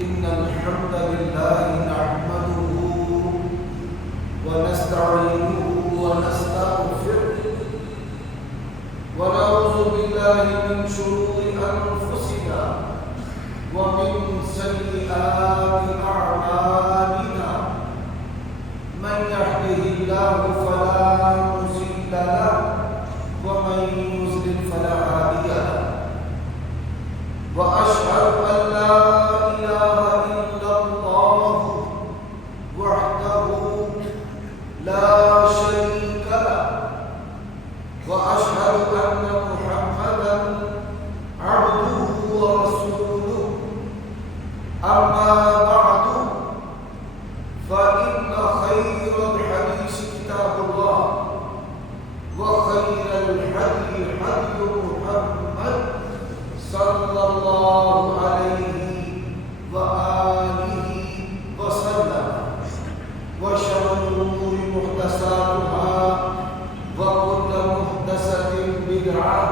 إن الحمد لله نحمده ونستعينه ونستغفره ونعوذ بالله من شرور أنفسنا ومن سيئات أعمالنا من يهده الله فلا مضل له ومن يضلل فلا هادي له وأشهد أن لا إله إلا الله وحده لا شريك له وأشهد أن محمدا عبده ورسوله أما بعد فإن خير الحديث كتاب الله وخير الهدي هدي محمد صلى الله عليه وآله وسلم وشر الأمور محدثاتها وكل محدثة بدعة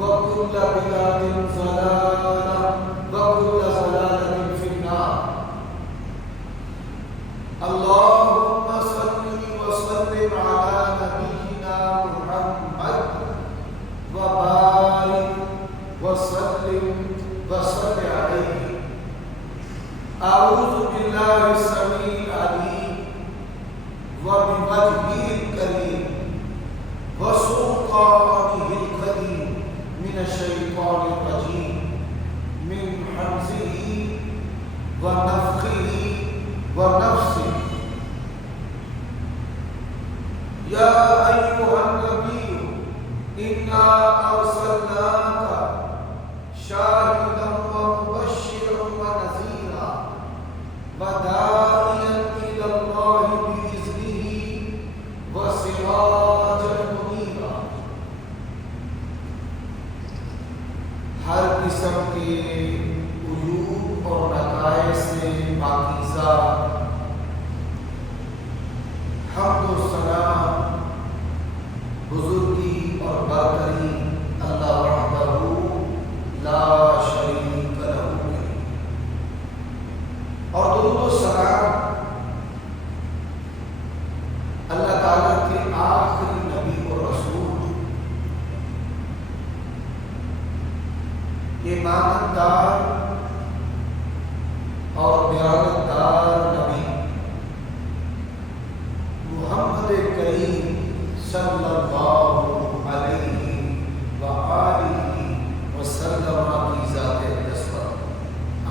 وكل بدعة ضلالة وكل ضلالة في النار. اللهم صل وسلم على نبينا محمد وبارك وسلم وصل عليه. أعوذ بالله السميع العليم وبوجهه الكريم وسلطانه الكريم من الشيطان الرجيم من همزه ونفخه ونفسه. يا أيها النبي إنا أرسلناك شاهدا ومبشرا ونذيرا وداعيا إلى الله بإذنه وسراجا منيرا. ہر قسم کے عیوب اور نقائص سے پاکیزہ حمد و ثنا بزرگی اور برتری اللہ وحدہ لا شریک لہ ہے. اور درود و سلام اللہ تعالیٰ کے آخری نبی اور رسول ایماندار اور دیانتدار نبی محمد کریم صلی اللہ علیہ وآلہ وسلم کی ذات اقدس پر،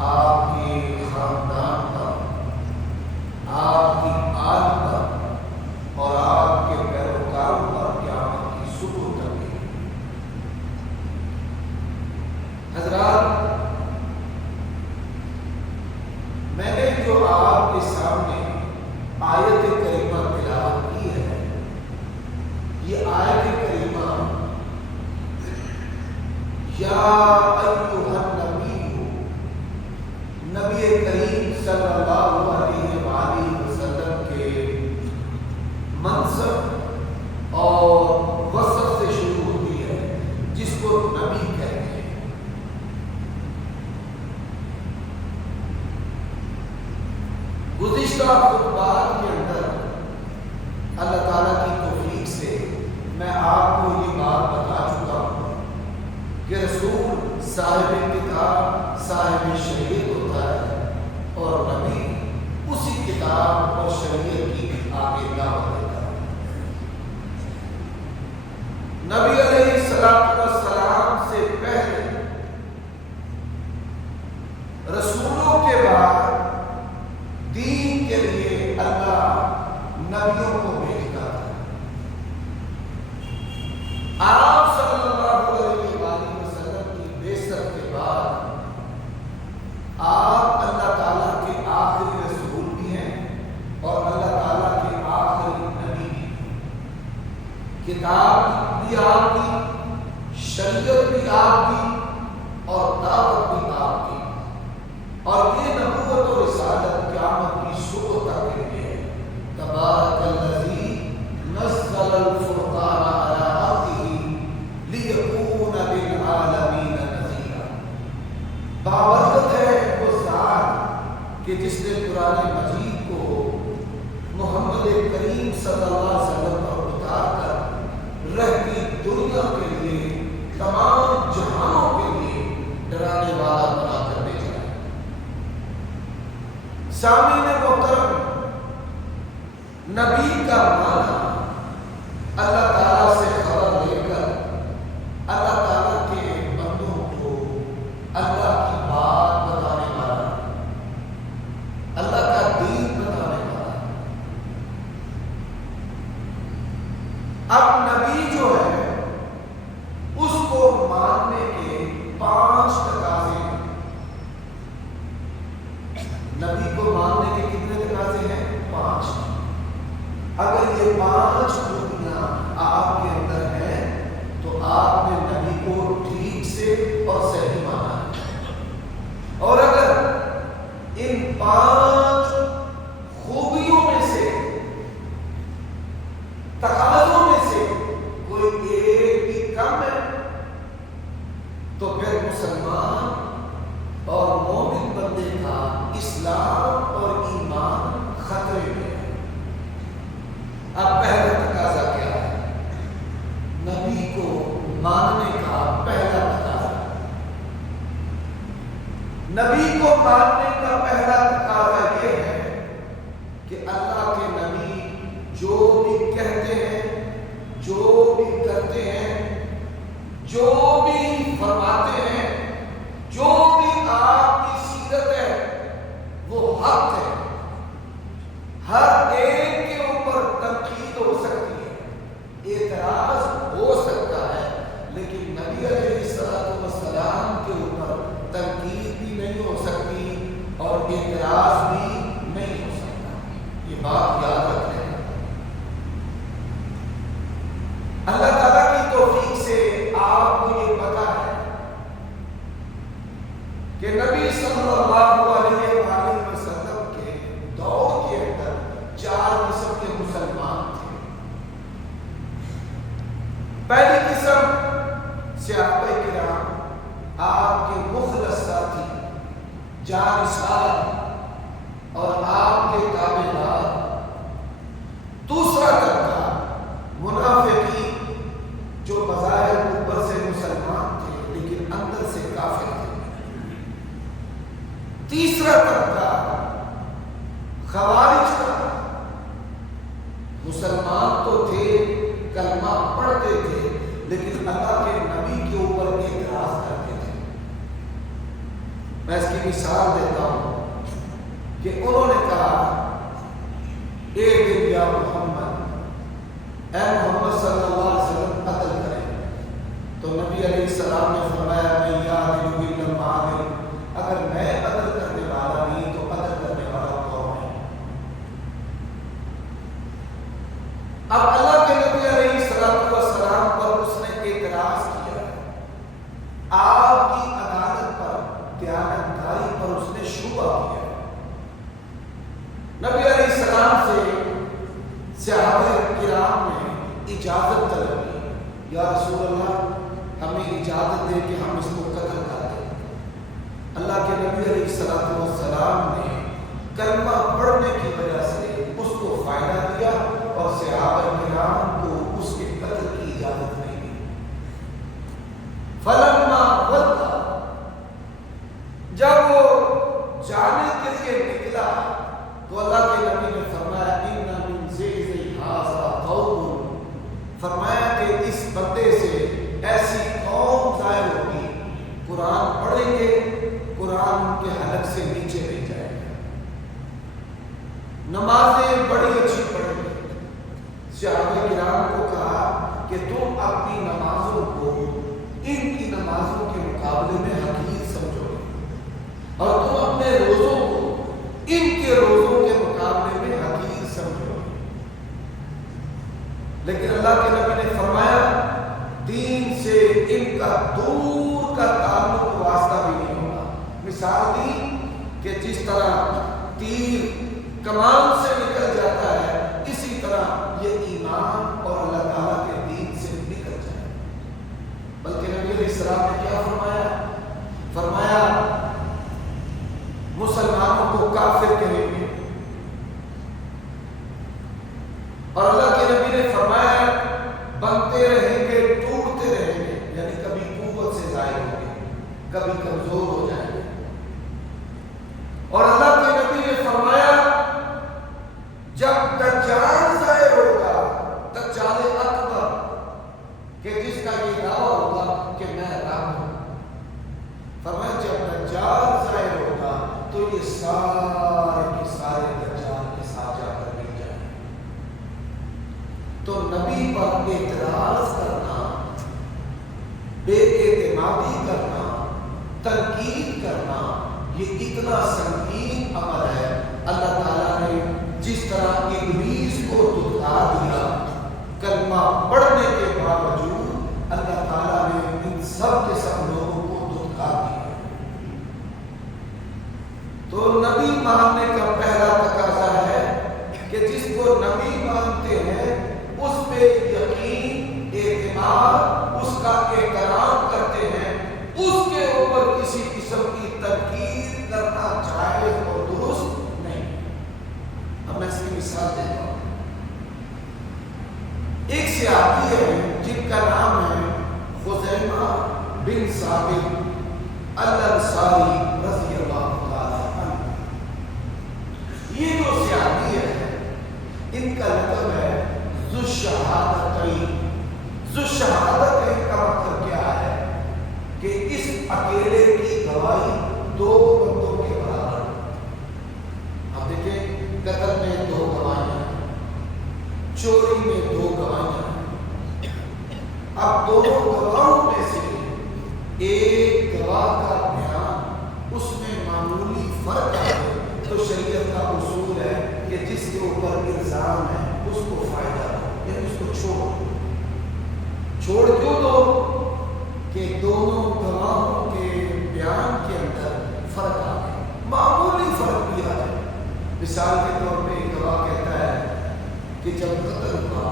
آپ کے خاندان پر، آپ کی آل پر اور آپ کے پیروکاروں پر قیامت کی صبح تک. حضرات، میں نے جو آپ کے سامنے آیت کریمہ تلاوت کی ہے، یہ آیت کریمہ یا ایھا النبی، نبی کریم صلی اللہ علیہ وآلہ وسلم کے منصب اور وصف سے شروع ہوتی ہے، جس کو نبی کہتے ہیں. گزشتہ خطبات کے اندر اللہ تعالیٰ کی توفیق سے میں آپ کو یہ بات بتا چکا ہوں کہ رسول صاحب کتاب صاحب شریعت ہوتا ہے اور نبی اسی کتاب اور شریعت کی آگے دعوت دیتا ہے. نبی علیہ السلام سے پہلے رسولوں کے بعد دین کے لیے اللہ نبیوں کو بھیجتا ہے. آپ صلی اللہ علیہ وسلم کی بعثت کے بعد آپ اللہ تعالیٰ کے آخری رسول بھی ہیں اور اللہ تعالیٰ کے آخری نبی بھی. کتاب بھی آپ کی، شریعت بھی آپ کی اور دعوت بھی آپ کی. اور یہ نبوت و رسالت قیامت کی صبح تک کے لیے. تبارک الذی نزل الفرقان علی عبدہ لیکون للعالمین نذیرا. بابرکت ہے وہ ذات کہ جس نے قرآن مجید کو محمد کریم صلی اللہ علیہ وسلم پر اتار کر رہتی دنیا کے لیے، تمام جہانوں کے لیے ڈرانے والا بنا کر بھیجا ہے۔ سامعین محترم، نبی کا معنی اللہ تعالیٰ سے خبر لے کر اللہ تعالیٰ کے بندوں کو اللہ کی بات بتانے والا، اللہ کا دین بتانے والا۔ اب نبی جو ہے اس کو ماننے کے 5 تقاضے ہیں۔ نبی کو ماننے کے کتنے تقاضے ہیں؟ 5۔ اگر یہ 5 خوبیاں آپ کے اندر ہیں تو آپ نے نبی کو ٹھیک سے اور صحیح مانا ہے۔ اور اگر ان 5 خوبیوں میں سے، تقاضوں میں سے کوئی ایک بھی کم ہے تو پھر مسلمان اور مومن بندے کا اسلام اور ایمان خطرے میں ہے۔ اب پہلا تقاضا کیا ہے؟ نبی کو ماننے کا پہلا تقاضا، نبی کو ماننے کا پہلا تقاضا یہ ہے کہ اللہ کے نبی جو بھی کہتے ہیں، جو بھی کرتے ہیں، جو بھی فرماتے ہیں، جو بھی آپ کی سیرت ہے وہ حق ہے۔ ہر ایک کے اوپر تنقید ہو سکتی ہے، اعتراض ہو سکتا ہے، لیکن نبی علیہ السلام کے اوپر تنقید بھی نہیں ہو سکتی اور اعتراض بھی نہیں ہو سکتا۔ یہ بات یاد رکھیں۔ اللہ تعالیٰ کی توفیق سے آپ کو یہ پتا ہے کہ نبی صلی اللہ علیہ وآلہ وسلم کے دور کے اندر 4 قسم کے مسلمان تھے۔ پہلی قسم صحابہ کرام، آپ کے مخلص ساتھی، جانشار اور آپ کے تابعدار۔ دوسرا طبقہ منافقین، جو بظاہر اوپر سے مسلمان تھے لیکن اندر سے کافر تھے۔ تیسرا طبقہ خوارج کا، مسلمان تو تھے، کلمہ پڑھتے تھے، لیکن اللہ کے نبی کے اوپر اعتراض کرتے تھے۔ میں اس کی مثال دیتا ہوں کہ انہوں نے کہا، اے دن یا محمد، اے محمد صلی اللہ علیہ وسلم قتل کریں۔ تو نبی علیہ السلام نے فرمایا، میں یعدل الا المعادل، اگر میں قتل کرنے والا نہیں تو قتل کرنے والا کون ہے؟ اب اللہ کے نبی علیہ السلام پر اس نے اعتراض کیا، آپ کی عدالت پر، دیانتداری پر اس نے شبہ کیا۔ نبی علیہ السلام سے صحابہ کرام نے اجازت طلب کی، یا رسول اللہ ہمیں اجازت دے کہ ہم اس کو قتل کر دیں۔ اللہ کے نبی علیہ السلام نے کلمہ پڑھنے کی وجہ سے اس کو فائدہ دیا اور صحابہ کرام کو اس کے قتل کی اجازت نہیں دی۔ فلما ولى، جب وہ جانے کے لیے نکلا تو اللہ کے نبی نے فرمایا، ان من زیغ ھذا قوم، فرمایا کہ اس بندے سے ایسی قوم ظاہر ہوگی، قرآن پڑھیں گے، قرآن ان کے حلق سے نیچے نہیں جائے گا، نمازیں بڑی اچھی پڑھیں گے۔ صحابہ کرام کو کہا کہ تم اپنی نمازوں کو ان کی نمازوں کے مقابلے میں حقیر سمجھو اور تم اپنے روزوں کو ان کے روزوں کے مقابلے میں حقیر سمجھو، لیکن اللہ کے نبی نے فرمایا دین سے ان کا دور کا تعلق واسطہ بھی نہیں ہوگا۔ مثال دی کہ جس طرح تیر کمان سے نکل جاتا ہے، اسی طرح یہ ایمان اور اللہ تعالیٰ کے دین سے نکل جائے۔ بلکہ نبی علیہ السلام نے کیا فرمایا؟ فرمایا مسلمانوں کو کافر تو یہ سارے کے سارے دجال کے ساتھ جا کر مل جائیں۔ تو نبی پر اعتراض کرنا، بے اعتمادی کرنا، تنقید کرنا، یہ اتنا سنگین عمل ہے۔ اللہ تعالیٰ نے جس طرح ابلیس کو دھتکار دیا، کلمہ پڑھنے کے باوجود اللہ تعالیٰ نے ان سب کے سب لوگوں کو دھتکار دیا۔ تو نبی ماننے کا پہلا تقاضا ہے کہ جس کو نبی مانتے ہیں اس پہ یقین، اعتماد، اس کا احترام کرتے ہیں، اس کے اوپر کسی قسم کی تنقید کرنا جائز اور درست نہیں۔ اب میں اس کی مثال دیتا ہوں۔ ایک صحابی ہے جن کا نام ہے خزیمہ بن ثابت الانصاری رضی اللہ تعالی عنہ۔ یہ جو صحابی ہے ان کا لقب ہے ذو الشہادتین۔ ذو الشہادتین کا مطلب کیا ہے کہ اس اکیلے کی گواہی دو بندوں کے برابر۔ اب دیکھیں، قتل میں دو گواہیاں، چوری میں دو گواہیاں، اب دونوں گواہوں میں سے ایک گواہ کا بیان اس میں معمولی فرق ہے تو شریعت کا اصول ہے کہ جس کے اوپر الزام ہے اس کو فائدہ ہو، یعنی اس کو چھوڑ کیوں دو کہ دونوں گواہوں کے بیان کے اندر فرق آ گیا، معمولی فرق بھی آ جائے۔ مثال کے طور پہ ایک گواہ کہتا ہے کہ جب قتل ہوا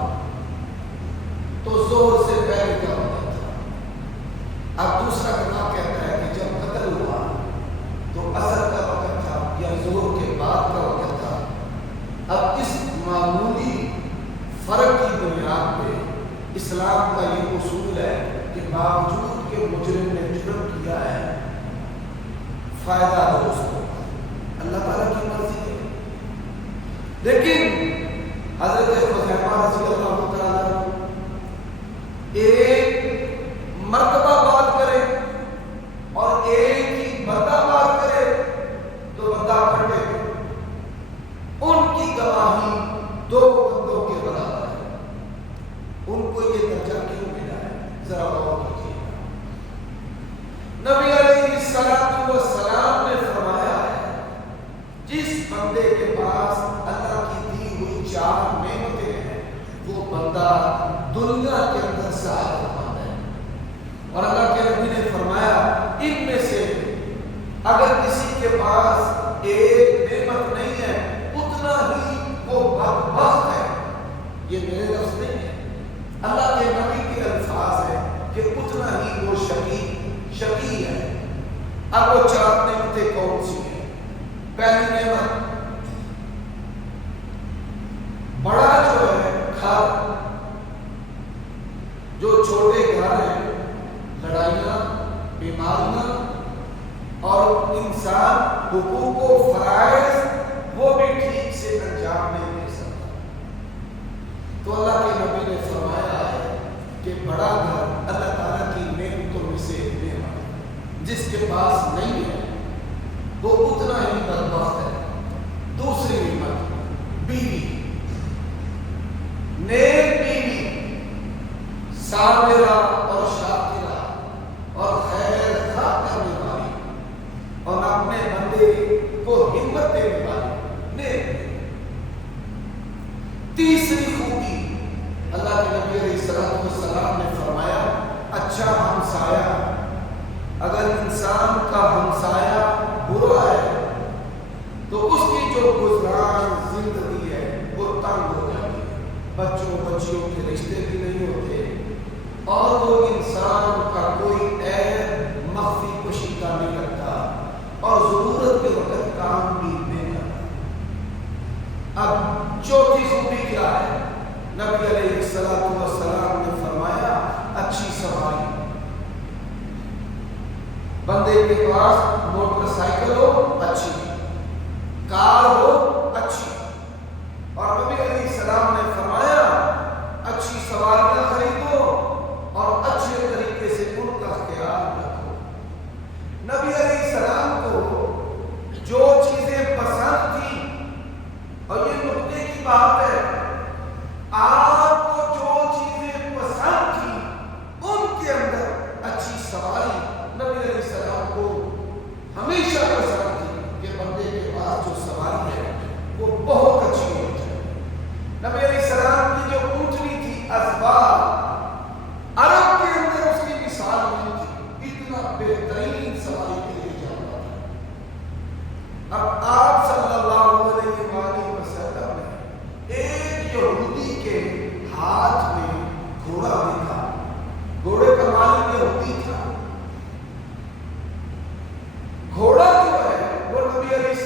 تو زور سے پہلے کا وقت تھا، اب دوسرا گواہ کہتا ہے کہ جب قتل ہوا تو عصر کا وقت تھا یا زور کے بعد کا وقت تھا۔ اب اس معمولی فرق کی بنیاد پہ اسلام کا یہ اصول ہے کہ باوجود کہ مجرم نے جرم کیا ہے فائدہ دو اس کو، اللہ تعالیٰ کی مرضی ہے۔ لیکن حضرت خزیمہ رضی اللہ تعالیٰ ایک مرتبہ بات کرے اور ایک ہی بندہ بات کرے تو بندہ پھٹے، ان کی گواہی دو بندوں کے برابر ہے۔ ان کو یہ درجہ کیوں ملا ہے ذرا غور کیجیے۔ نبی علیہ الصلوۃ والسلام نے فرمایا ہے جس بندے کے پاس اللہ کی دی ہوئی چار نعمتیں ہیں وہ بندہ دنیا کے اندر سعادت مند ہے، اور اللہ کے نبی نے فرمایا ان میں سے اگر کسی کے پاس ایک نعمت نہیں ہے اتنا ہی وہ بدبخت ہے۔ یہ میرے لفظ نہیں ہے، اللہ کے نبی کے الفاظ ہیں کہ اتنا ہی وہ شقی ہے۔ اب وہ چار نعمتیں کون سی ہیں؟ پہلی نعمت بڑا جو ہے گھر، جو چھوٹے گھر ہیں، لڑائیاں، بیماریاں اور انسان حقوق و فرائض وہ بھی ٹھیک سے انجام نہیں دے سکتا، تو اللہ کے نبی نے فرمایا ہے کہ بڑا گھر اللہ تعالیٰ کی نعمتوں میں سے ایک نعمت، جس کے پاس نہیں ہے وہ اتنا ہی بدبخت ہے۔ دوسری نعمت بیوی، نیک بیوی، صابرہ اور شاکرہ اور خیر خواہ کرنے والی اور اپنے بندے کو ہمت دینے والی نیک بیوی۔ تیسری خوبی اللہ کے نبی علیہ الصلوۃ والسلام نے فرمایا اچھا ہمسایہ۔ اگر انسان کا ہمسایہ برا ہے تو اس کی جو گزران زندگی ہے وہ تنگ ہو جاتی ہے، بچوں بچیوں کے رشتے بھی نہیں ہوتے اور وہ انسان کا کوئی عیب مخفی پوشیدہ نہیں رکھتا اور ضرورت کے وقت کام بھی نہیں کرتا۔ اب چوتھی خوبی کیا ہے؟ نبی علیہ الصلوۃ والسلام نے فرمایا اچھی سواری۔ بندے کے پاس موٹر سائیکل ہو اچھی، کار ہو اچھی، اور نبی علیہ السلام نے فرمایا اچھی سواریاں خریدو اور اچھے طریقے سے ان کا خیال رکھو۔ نبی علیہ السلام کو جو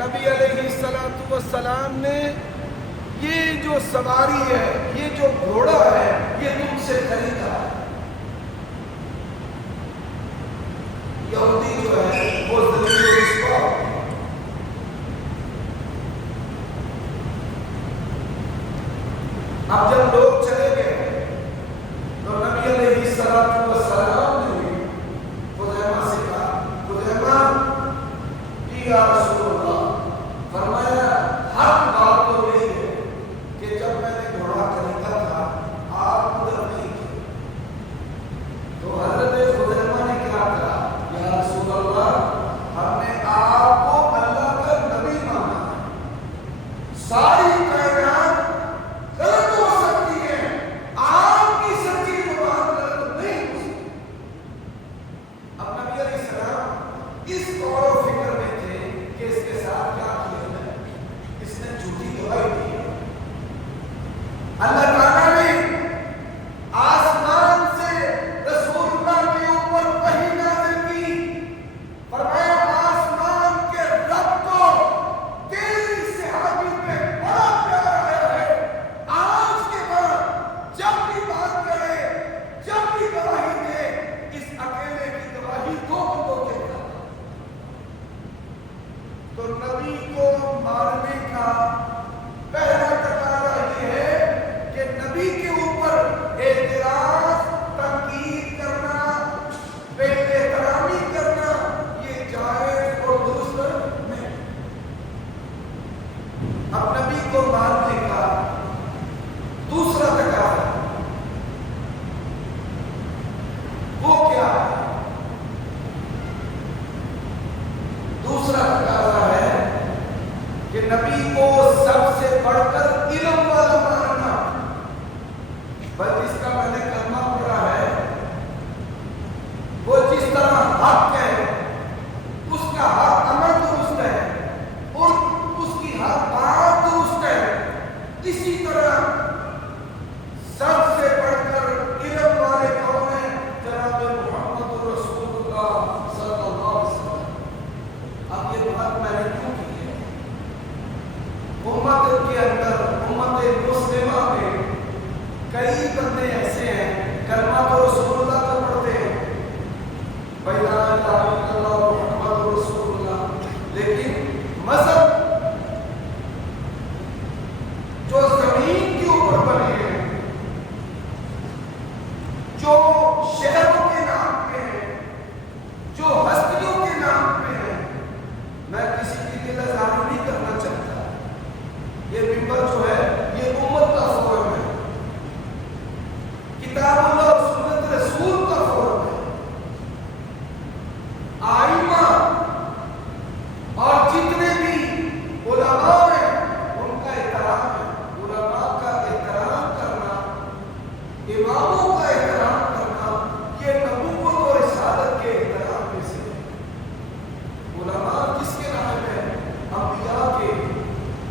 نبی علیہ السلام نے یہ جو سواری ہے، یہ جو گھوڑا ہے، یہ تم سے خریدا ہے۔ یہودی جو ہے وہ ذلیل و رسوا ہوتے ہیں۔ اب جب لوگ چلے گئے تو نبی علیہ السلام نے خزیمہ سے کہا، خزیمہ یا رسول اللہ، فرمایا حق بات تو یہی ہے کہ جب میں نے گھوڑا خریدا تھا آپ ادھر نہیں تھے۔ تو حضرت خزیمہ نے کیا کہا، یا رسول اللہ، ہم نے آپ کو اللہ کا نبی مانا ہے، ساری کائنات غلط ہو سکتی ہے، آپ کی سچی زبان غلط نہیں ہو سکتی۔ اب نبی علیہ السلام اس غور و فکر میں تھے کہ اس کے ساتھ کیا کیا ہے، اس نے جھوٹی گواہی دی ہے۔ اللہ تعالیٰ نے آسمان سے رسول اللہ کے اوپر وحی نازل کی، فرمایا آسمان کے رب کو تیری صحابی پہ بڑا پیار آیا ہے، آج کے بعد جب بھی بات کرے، جب بھی گواہی دے، اس اکیلے کی گواہی دو بندوں کے خلاف۔ تو نبی کو مارنے کا پہلا تقاضا یہ ہے کہ نبی کے اوپر اعتراض، تنقید کرنا، بے احترامی کرنا، یہ جائز اور درست نہیں۔ اب نبی کو مارنے کا دوسرا تقاضا وہ کیا ہے؟ دوسرا تقاضا ہے کہ نبی کو سب سے بڑھ کر علم والا ماننا۔ بس جس کا میں نے کلمہ پڑھا ہے، وہ جس طرح حق ہے، اس کا ہر عمل درست ہے اور اس کی ہر بات درست ہے، اسی طرح سب سے بڑھ کر علم والے کون ہیں؟ جناب محمد رسول اللہ صلی اللہ علیہ وسلم۔ اب یہ بات میں نے کیوں کی ہے؟ امت کے اندر، امت مسلمہ میں کئی بندے ایسے ہیں کلمہ تو رسول اللہ کا پڑھتے ہیں، بھائی لا الہ الا اللہ محمد رسول اللہ، لیکن مذہب جو زمین کے اوپر بنے ہیں، جو شہروں کے نام پہ ہیں، جو ہستیوں کے نام پہ ہیں، میں کسی کی دل آزاری نہیں کرنا چاہتا۔ یہ ممبر جو ہے یہ امت کا فورم ہے، کتاب اللہ اور سنت رسول کا فورم ہے۔ آئمہ اور جتنے بھی علماء ہیں ان کا احترام ہے، علماء کا احترام کرنا، اماموں کا احترام کرنا، یہ نبوت اور رسالت کے احترام میں سے ہے۔ علماء کس کے نام ہے؟ انبیاء کے،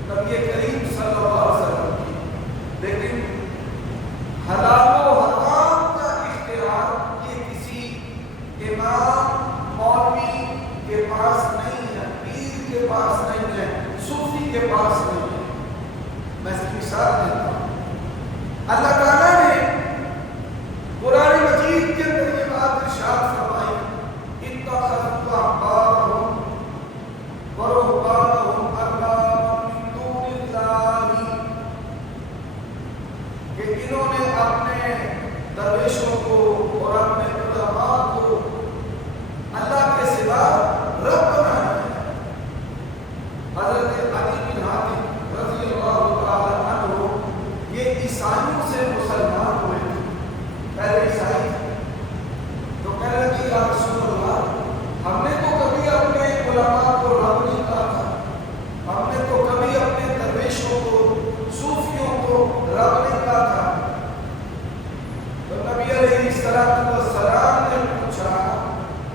نبی کریم صلی اللہ علیہ وسلم کی۔ لیکن حلال و حرام کا اختیار یہ کسی امام مولوی کے پاس نہیں ہے، پیر کے پاس نہیں ہے، صوفی کے پاس نہیں ہے۔ میں اس کی مثال دیتا ہوں۔ اللہ تعالیٰ نے قرآن مجید کے اندر یہ بات ارشاد فرمائی، اتخذوا احبارهم ورهبانهم اربابا من دون اللہ، کہ انہوں نے اپنے درویشوں کو اور اپنے علماء کو اللہ کے سوا رب بنایا ہے۔ حضرت علی بن حاتم رضی اللہ تعالی عنہ یہ عیسائیوں سے مسلمان ہوئے تھے، پہلے عیسائی تھے، تو کہنے لگے یا رسول اللہ، ہم نے تو کبھی اپنے علماء کو رب نہیں کہا تھا، ہم نے تو کبھی اپنے درویشوں کو، صوفیوں کو رب نہیں کہا تھا۔ تو نبی علیہ السلام نے پوچھا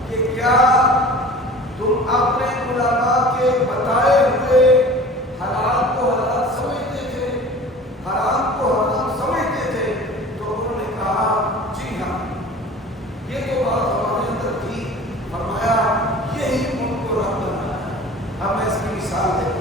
کہ کیا تم اپنے علماء کے بتائے ہوئے حلال کو حلال سمجھتے تھے، حرام کو حرام سمجھتے تھے؟ تو انہوں نے کہا جی ہاں، یہ تو بات ہمارے اندر تھی۔ فرمایا یہی ان کو رب بنایا۔ اب میں اس کی مثال دیتا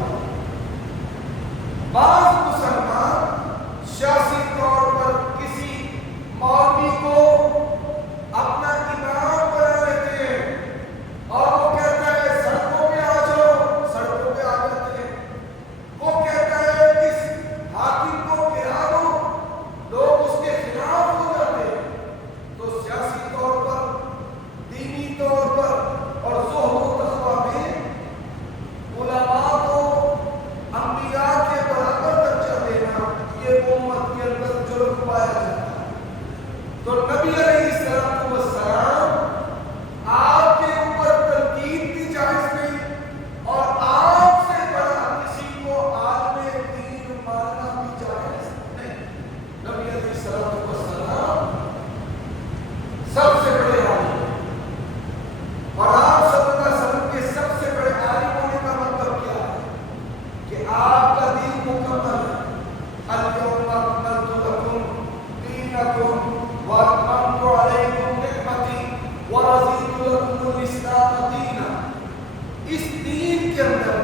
الاسلام دینا، اس دین کے اندر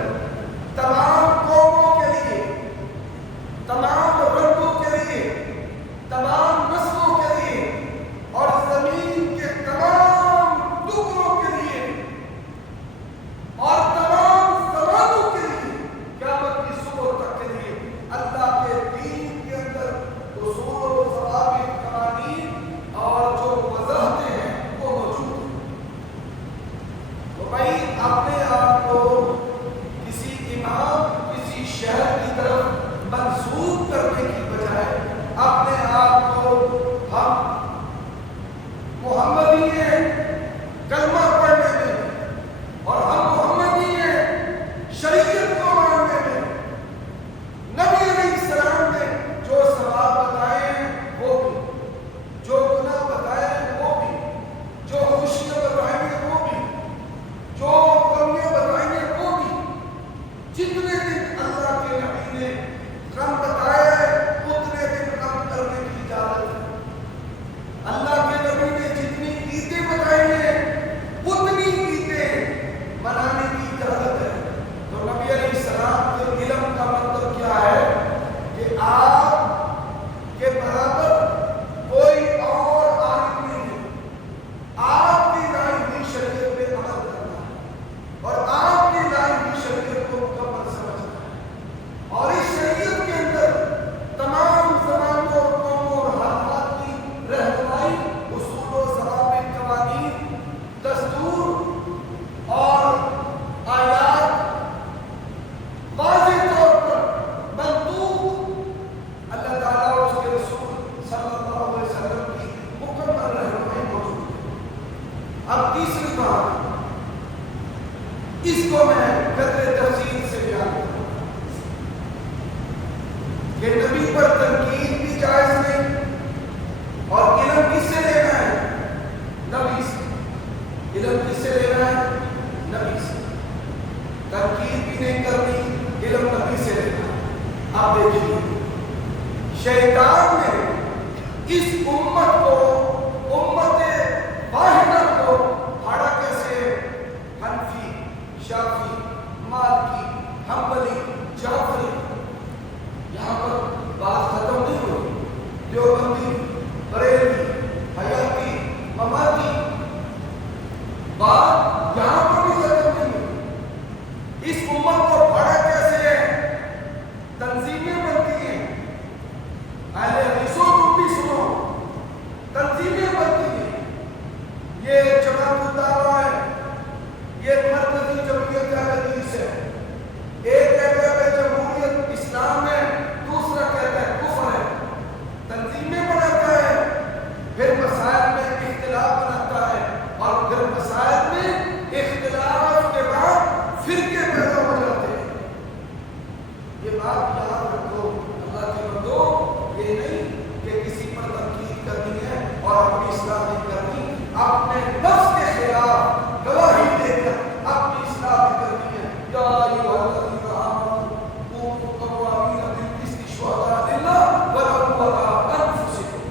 تمام قوموں کے لیے، تمام رنگوں کے لیے، تمام نسلوں کے لیے اور زمین کے تمام ٹکڑوں کے لیے اور تمام زمانوں کے لیے، قیامت کی صبح تک کے لیے اللہ کے دین کے اندر اصول و ضوابط، قوانین اور جو وضاحتیں ہیں وہ موجود ہیں۔ تو بھائی اپنے آپ کو کسی امام، کسی شہر کی طرف منسوب کرنے کی بجائے اپنے آپ کو ہم محمدی ہیں کلمہ پڑھنے میں، اور ہم محمدی ہیں شریعت کو ماننے میں، نبی علیہ السلام نے جو ثواب بتائے ہیں وہ بھی، جو گناہ بتائے ہیں وہ بھی، جو خوشیاں بتائیں گے وہ بھی، جو غمیاں بتائیں گے وہ بھی، جتنے دن اللہ کے نبی نے غم بتایا ہے اتنے دن غم کرنے کی اجازت ہے۔ اللہ کے نبی نے جتنی عیدیں بتائی ہیں اتنی عیدیں منانے کی اجازت ہے۔ تو نبی علیہ السلام کے علم کا مطلب کیا ہے کہ آپ کے برابر کوئی اور عالم نہیں ہے، آپ کی لائی ہوئی شریعت پہ عمل کرنا ہے اور آپ کی لائی ہوئی شریعت کو مکمل سمجھنا ہے، اور اس شریعت کے اندر تمام زمانوں اور قوموں اور حالات کی رہنمائی، اصول و ضوابط، قوانین، دستور اور آیات واضح طور پر منطوق اللہ تعالیٰ اور اس کے رسول صلی اللہ علیہ وسلم کی مکمل رہنمائی موجود ہے۔ اب تیسری بات، اس کو میں قدر تفصیل سے بیان کروں کہ نبی پر تنقید بھی جائز نہیں، اور علم کس سے لینا ہے؟ نبی سے۔ علم کس سے لینا ہے؟ نبی سے۔ تنقید بھی نہیں کرنی، علم نبی سے لینا ہے۔ آپ دیکھیے شیطان نے اس امت کو، امت واحدہ کو پھاڑا کیسے؟ حنفی، شافعی، مالکی، حنبلی، جعفری۔ یہاں پر بات ختم نہیں ہوئی، دیوبندی، بریلوی، حیاتی، مماتی، بات یہاں پر بھی ختم نہیں ہوئی۔ اس امت کو پھاڑا کیسے ہے؟ تنظیمیں بنتی ہیں، اہل حدیثوں کو بھی سنو، تنظیمیں بنتی ہیں۔ یہ جماعت الدعوہ ہے، یہ مرکزی جمعیت اہل حدیث ہے، ایک کہتا ہے جمہوریت اسلام ہے، دوسرا کہتا ہے کفر ہے۔ تنظیمیں بناتا ہے، پھر مسائل میں اختلاف بناتا ہے، اور پھر مسائل میں اختلاف کے بعد فرقے پیدا ہو جاتے ہیں۔ یہ بات یاد رکھو اللہ کے بندو، یہ نہیں کہ کسی پر تنقید کرنی ہے اور اپنی اصلاح نہیں کرنی، اپنے نفس کے خلاف گواہی دے کر اپنی اصلاح بھی کرنی ہے۔ یا ایھا الذین آمنوا کونوا قوامین بالقسط شہداء للہ ولو علی انفسکم۔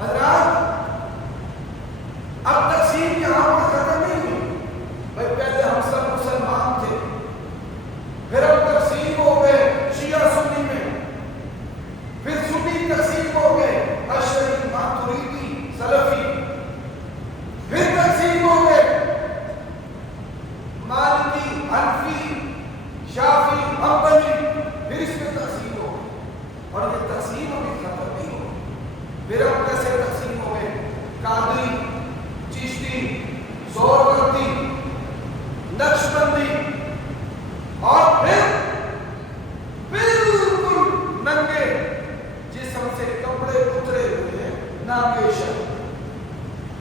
حضرات اب تقسیم یہاں پر ختم نہیں ہوئی، بھائی پہلے ہم سب مسلمان تھے، پھر ہم تقسیم ہو گئے شیعہ سنی میں، پھر سنی تقسیم ہو گئے اشعری، ماتریدی، سلفی، پھر تقسیم ہو گئے مالکی، حنفی، شافعی، حنبلی، پھر اس میں تقسیم ہو گئی، اور یہ تقسیم ابھی ختم نہیں ہو گئی۔ پھر ہم کیسے تقسیم ہو گئے؟ قادری، چشتی، سہروردی، نقشبندی، اور پھر بالکل ننگے جسم سے کپڑے اترے ہوئے ہیں، ناگیشن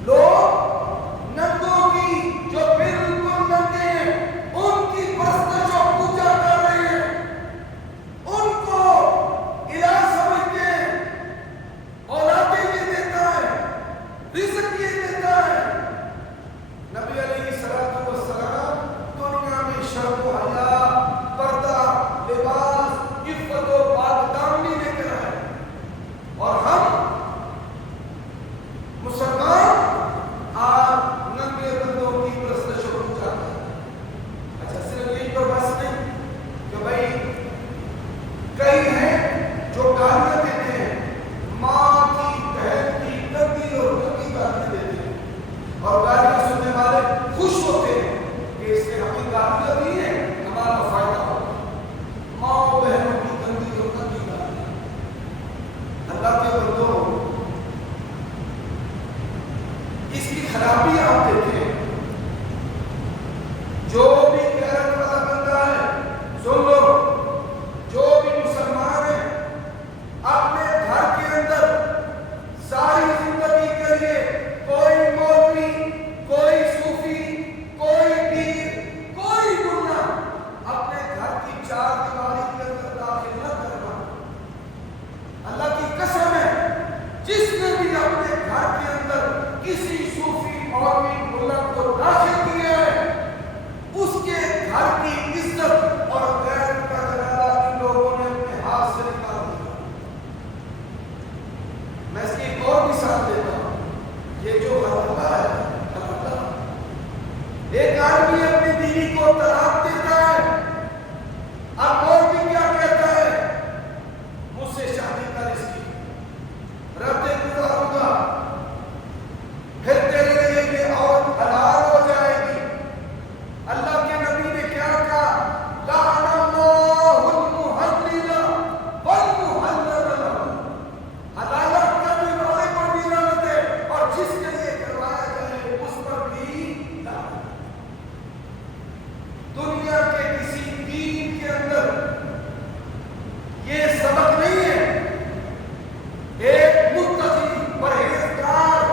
لوگ ننگوں کی جو بالکل ننگے ہیں ان کی پرستش و پوجا کر رہے ہیں، ان کو الہ سمجھتے ہیں، اولادیں یہ دیتا ہے، رزق یہ دیتا ہے۔ نبی علیہ داخل کیے ہیں، اس کے گھر کی عزت اور غیر کا جنازہ ان لوگوں نے اپنے ہاتھ سے نکال دیا۔ میں اس کی ایک اور مثال دیتا ہوں، یہ جو غلطہ ہے، ایک آدمی اپنی بیوی کو طلاق دیتا ہے، اب اور بھی کیا کہتا ہے، مجھ سے شادی کر اس کی، راتیں گزاروں گا، پھر تیرے لیے یہ اور حلال ہو جائے گی۔ اللہ کے نبی نے کیا کہا، لعن اللہ المحلل والمحلل له، حلالت کرنے والے کو بھی لعنت ہے اور جس کے لیے کروایا جائے اس پر بھی لعنت۔ دنیا کے کسی دین کے اندر یہ سبق نہیں ہے۔ ایک متقی، پرہیزگار،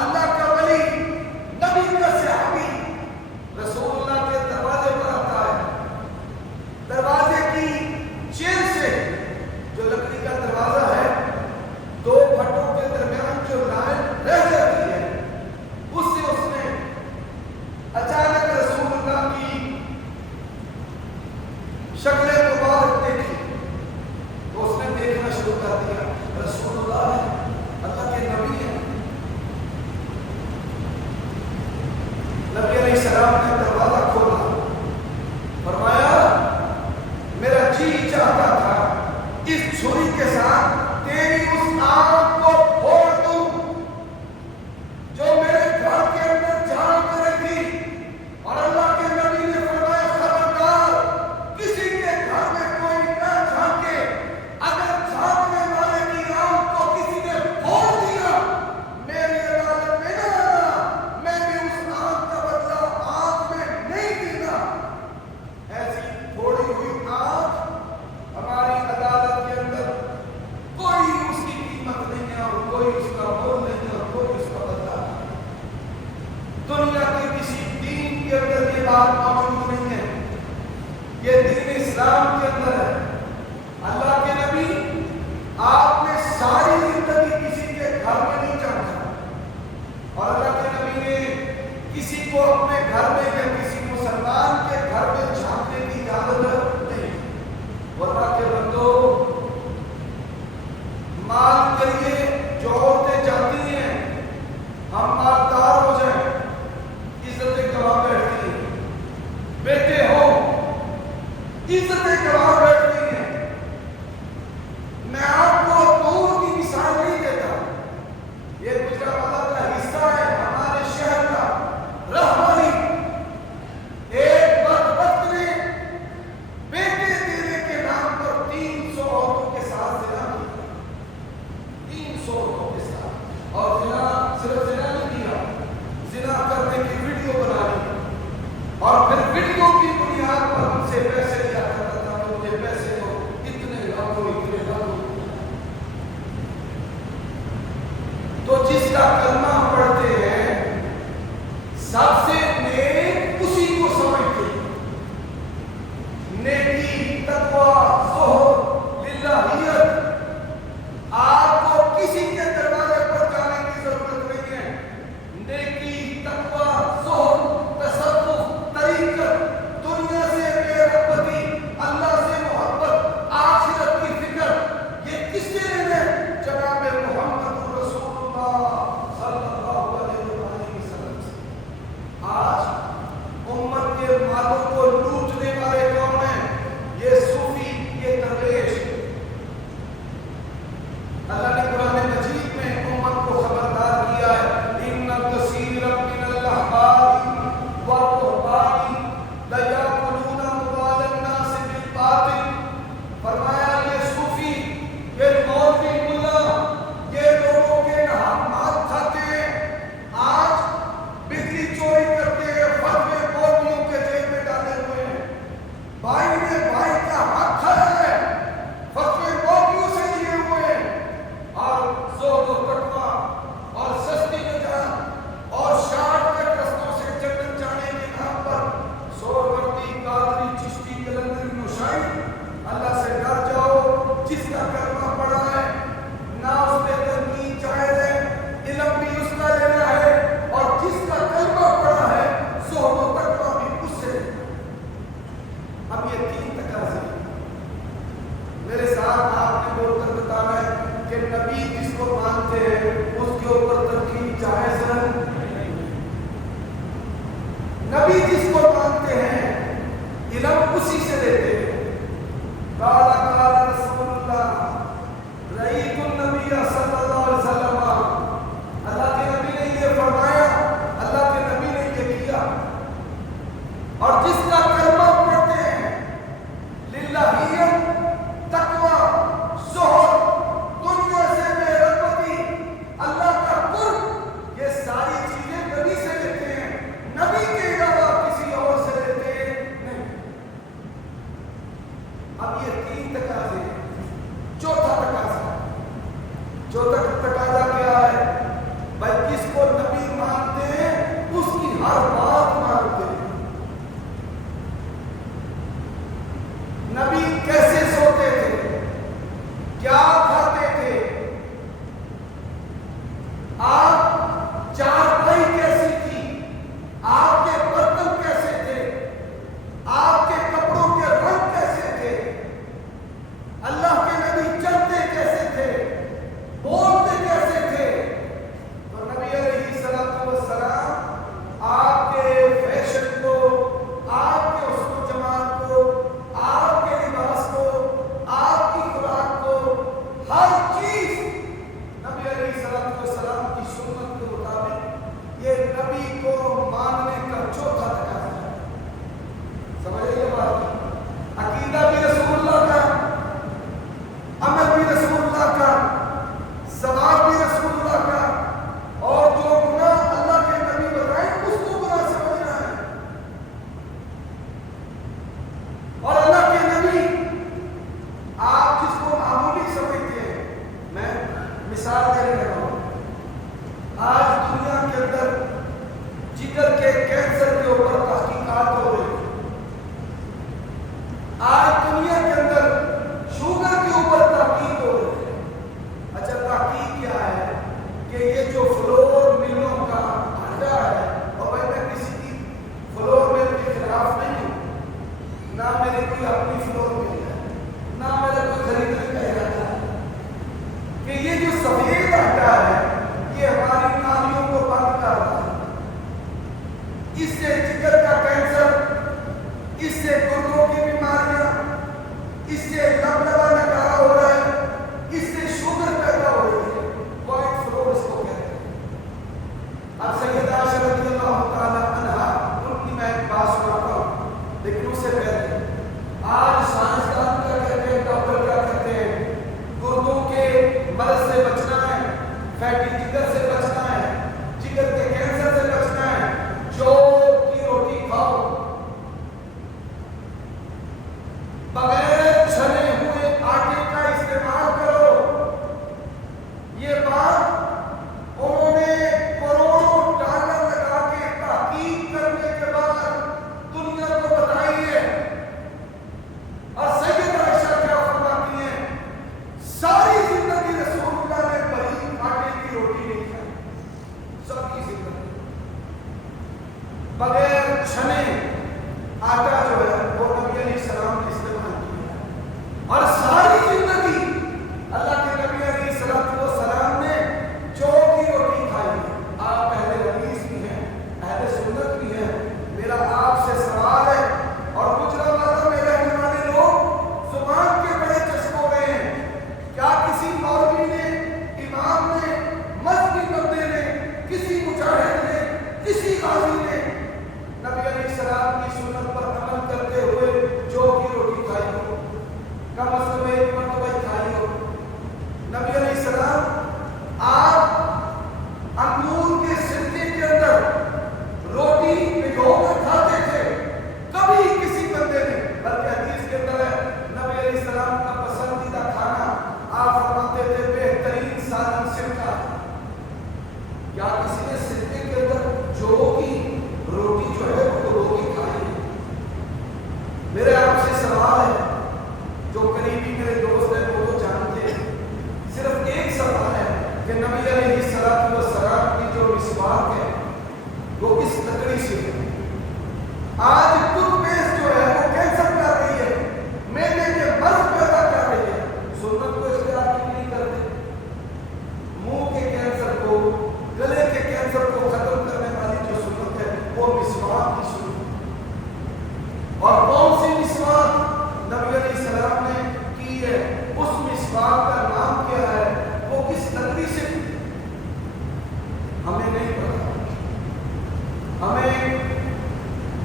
اللہ کا ولی، نبی کا صحابی رسول اللہ کے دروازے پر آتا ہے، دروازے کی چین سے، جو لکڑی کا دروازہ ہے، دو پھٹوں کے درمیان جو لائن رہ جاتی ہے، اس سے اس نے اچانک رسول اللہ کی شکل مبارک دیکھی، تو اس نے دیکھنا شروع کر دیا، رسول اللہ ہے، اللہ کے نبی ہیں۔ نبی علیہ السلام نے دروازہ کھولا، فرمایا میرا جی چاہتا تھا اس چھری کے ساتھ تیری اس آنکھ کو پھوڑ دوں جو میرے گھر کے اندر جھانک کرے گی، اور اللہ کے نبی نے فرمایا خبردار کسی کے گھر میں کوئی نہ جھانکے، اگر جھانکنے والے کی آنکھ کو کسی نے پھوڑ دیا میری عدالت میں نہ آنا، میں بھی اس آنکھ کا بدلہ آنکھ میں نہیں دینا۔ ایسی پھوڑی ہوئی آنکھ ہماری عدالت کے اندر کوئی اس کی قیمت نہیں ہے، اور کوئی اس کا مول نہیں ہے، اور کوئی اس کا بدلہ نہیں۔ دنیا کے کسی دین کے اندر یہ بات موجود نہیں ہے، یہ دین اسلام کے اندر ہے۔ اللہ کے نبی آپ نے ساری زندگی کسی کے گھر میں نہیں جھانکا، اور اللہ کے نبی نے کسی کو اپنے گھر میں یا کسی مسلمان کے گھر میں جھانکنے کی اجازت نہیں۔ اللہ کے بندو، مال کے لیے جو عورتیں جاتی ہیں ہم مالدار ہو جائیں، عزتیں گوا بیٹھتی ہیں، بیٹے ہو عزتیں گوا بیٹھتی ہیں۔ میں آپ کو دور کی مثال نہیں دیتا، یہ گجرانوالہ کا حصہ ہے، ہمارے شہر کا رہبری۔ ایک بدبخت نے بیٹے دینے کے نام پر 300 عورتوں کے ساتھ زنا کیا، 300 عورتوں کے ساتھ، اور زنا صرف زنا نہیں کیا، زنا کرنے کی ویڈیو بنا لی، اور پھر ویڈیو کی بنیاد پر ان سے پیسے لیا کرتا تھا کہ مجھے پیسے دو، اتنے لاکھوں اتنے لاکھوں۔ تو جس کا کلمہ پڑھتے ہیں سب سے نیک اسی کو سمجھتے ہیں، نیکی، تقویٰ، زہد، للہیت۔ آپ کو کسی کے دروازے پر جانے کی ضرورت نہیں ہے۔ نیکی، تقویٰ، زہد، تصوف، طریقت، دنیا سے بے رغبتی، اللہ سے محبت، آخرت کی فکر، یہ کس سے ہے؟ جناب محمد رسول اللہ صلی اللہ علیہ وسلم سے۔ آج امت کے مالوں کو لوٹنے والے کون ہیں؟ یہ صوفی، یہ درویش۔ اللہ نے قرآن مجید میں امت کو خبردار کیا ہے، ان کثیر من الاحبار والرہبان لیأکلون اموال الناس بالباطل۔ فرمایا یہ صوفی، یہ مولوی ملا، یہ لوگوں کے حق مال کھاتے ہیں، آج بجلی چوری کرتے ہیں، نبی جس کو مانتے ہیں علم اسی سے لیتے ہیں. قال قال رسول اللہ رأیت النبی صلی اللہ علیہ وسلم. اللہ کے نبی نے یہ فرمایا، اللہ کے نبی نے یہ کیا. اور جس کا کلمہ پڑھتے ہیں للہیت، تقوی، زہد، دنیا سے بے رغبتی، اللہ کا قرب، یہ ساری چیزیں نبی سے لیتے ہیں. نبی کے علاوہ کسی اور سے لیتے نہیں. اب یہ تین تقاضے ہیں. چوتھا تقاضا کیا ہے؟ بھائی جس کو نبی مانتے ہیں اس کی ہر بات مانتے ہیں. نبی کیسے سوتے تھے، کیا کھاتے تھے، آپ چارپائی کیسی تھی، آپ کے برتن کیسے تھے، آپ کے کپڑوں کے رنگ کیسے تھے، اللہ کے نبی چلتے کیسے تھے، بولتے کیسے تھے. تو نبی علیہ الصلوۃ والسلام آپ کے فیشن کو، آپ کے حسن و جمال کو، آپ کے لباس کو، آپ کی خوراک کو، ہر چیز نبی علیہ الصلوۃ والسلام کی سنت کے مطابق. یہ نبی کو ماننے کا چوتھا تقاضا ہے. سمجھ رہے یہ بات؟ عقیدہ بھی رسول اللہ کا، عمل بھی رسول اللہ کا، ثواب بھی رسول اللہ کا، اور جو گناہ اللہ کے نبی بتائیں اس کو گناہ سمجھنا ہے. اور اللہ کے نبی آپ جس کو معمولی سمجھتے ہیں، میں مثال دینے لگا ہوں. آج دنیا کے اندر جگر کے کینسر کے اوپر تحقیقات ہو رہی ہیں. آج دنیا کے اندر شوگر کے اوپر تحقیق ہو رہی ہے. اچھا تحقیق کیا ہے کہ یہ جو فلور ملوں کا اڈا ہے، اور میں کسی کی فلور مل کے خلاف نہیں ہوں، نہ میرے کوئی اپنی فلور مل ہے، نہ میرا کوئی خریدنے کا ارادہ ہے، کہ یہ جو سفید اڈا ہے یہ ہماری نالیوں کو بند کر رہا ہے. اس سے جگر کا کینسر، اس سے گردوں کی بیماریاں، اس سے لبلبا نکارا ہو رہا ہے، اس سے شوگر پیدا ہو رہی ہے. وائٹ فلور اس کو کہتے ہیں. اب سیدہ عائشہ رضی اللہ تعالیٰ عنہا، ان کی میں ایک بات سناتا ہوں، لیکن اس سے پہلے آج سائنسدان کیا کہتے ہیں، ڈاکٹر کیا کہتے ہیں، گردوں کے مرض سے بچنا ہے، فیٹی جگر سے بچنا ہے، جگر کے کینسر سے بچنا ہے، جو کی روٹی کھاؤ، بغیر چھنے ہوئے آٹے کا استعمال کرو. یہ بات انہوں نے کروڑوں ڈالر لگا کے تحقیق کرنے کے بعد دنیا کو بتائی ہے. اور سیدہ عائشہ کیا فرماتی ہیں، ساری زندگی رسول اللہ نے باریک آٹے کی روٹی نہیں کھائی. سب کی زندگی بغیر چھنے آٹا جو ہے وہ نبی علیہ السلام نے استعمال کیا. اور ساری زندگی اللہ کے نبی علیہ السلام نے جو کی روٹی کھائی ہے. آپ اہل حدیث بھی ہیں، اہل سنت بھی ہیں. میرا آپ سے سوال ہے، اور گجرا والا میں رہنے والے لوگ زبان کے بڑے چشمے ہیں، کیا کسی مولوی نے، امام نے، مذہبی بندے نے، کسی مجاہد نے، کسی غازی نے نبی علیہ السلام کی سنت پر عمل کرتے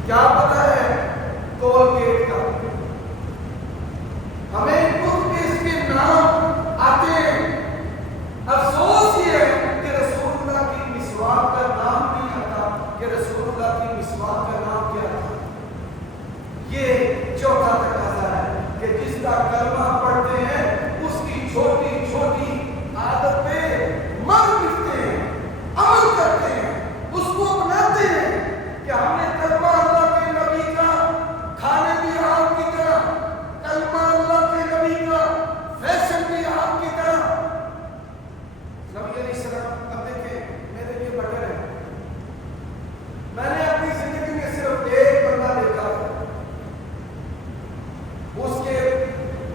کیا پتا ہے کولگیٹ کا، ہمیں ٹوتھ پیسٹ کے نام آتے ہیں، افسوس یہ ہے کہ رسول اللہ کی مسواک کا نام نہیں آتا کہ رسول اللہ کی مسواک کا نام کیا تھا۔ یہ چوتھا تقاضا ہے کہ جس کا کلمہ پڑھتے ہیں اس کی چھوٹی چھوٹی عادت پہ مر مٹتے ہیں، عمل کرتے ہیں، اس کو اپناتے ہیں کہ ہم نے کلمہ اللہ کے نبی کا کھانے بھی آپ کی طرح، کلمہ اللہ کے نبی کا فیشن بھی آپ کی طرح۔ نبی علیہ السلام، اب دیکھیں میرے یہ بٹن ہے، میں نے اپنی زندگی میں صرف ایک بندہ دیکھا ہے، اس کے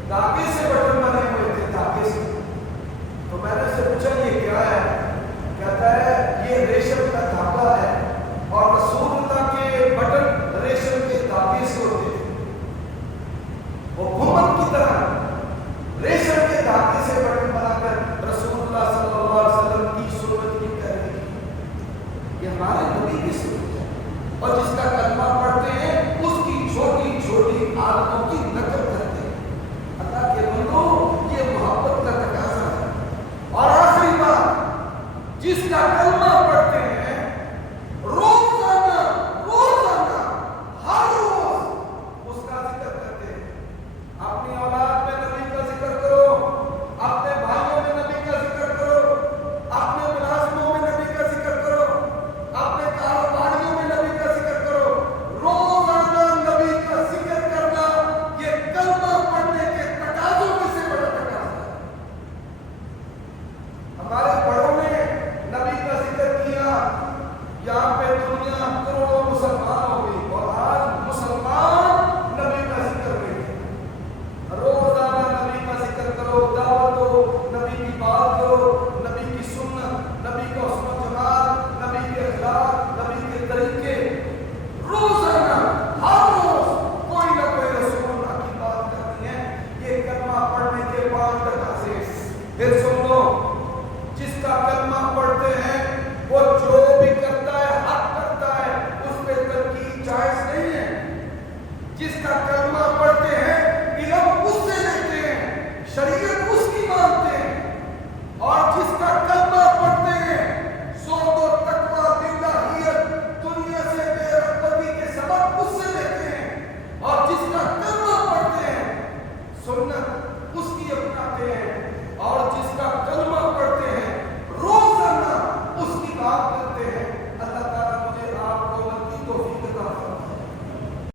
دھاگے سے بٹن بنے ہوئے تھے، دھاگے سے۔ تو میں نے اسے پوچھا یہ کیا ہے؟ کہتا ہے یہ ریشم کا دھاگا ہے، اور رسول اللہ کے بٹن ریشم کے دھاگے سے ہوتے تھے، وہ گھمن کی طرح ریشم کے دھاگے سے بٹن بنا کر رسول اللہ صلی اللہ علیہ وسلم کی سنت کی پیروی کی۔ یہ ہمارے نبی کی سنت ہے، اور جس کا کلمہ پڑھتے ہیں اس کی چھوٹی چھوٹی عادتوں کی نقل کرتے ہیں۔ اللہ کے بندو، یہ محبت کا تقاضا ہے۔ اور آخری بات، جس کا کلمہ پڑھتے ہیں روزانہ روزانہ ہر روز اس کا ذکر کرتے ہیں۔ اپنی اولاد میں نبی کا ذکر کرو، اپنے بھائیوں میں نبی کا ذکر کرو، اپنے ملازموں میں نبی کا ذکر کرو، اپنے کاروباریوں میں نبی کا ذکر کرو۔ روزانہ نبی کا ذکر کرنا یہ کلمہ پڑھنے کے تقاضوں میں سے بڑا تقاضا ہے۔ ہمارے بڑوں نے نبی کا ذکر کیا، یہاں پہ دنیا کروڑوں مسلمان ہو گئی، اور آج مسلمان نبی کا ذکر نہیں ہے۔ روزانہ نبی کا ذکر کرو، دعوت دو، نبی کی بات کرو، نبی کی سنت، نبی کا حسن و جمال، نبی کے اخلاق، نبی کے طریقے۔ روزانہ ہر روز کوئی نہ کوئی رسول اللہ کی بات کرنی ہے۔ یہ کلمہ پڑھنے کے 5 تقاضے۔ پھر سن لو، جس کا کلمہ پڑھتے ہیں وہ جو بھی کرتا ہے حق کرتا ہے، اس پہ تنقید جائز نہیں ہے۔ جس کا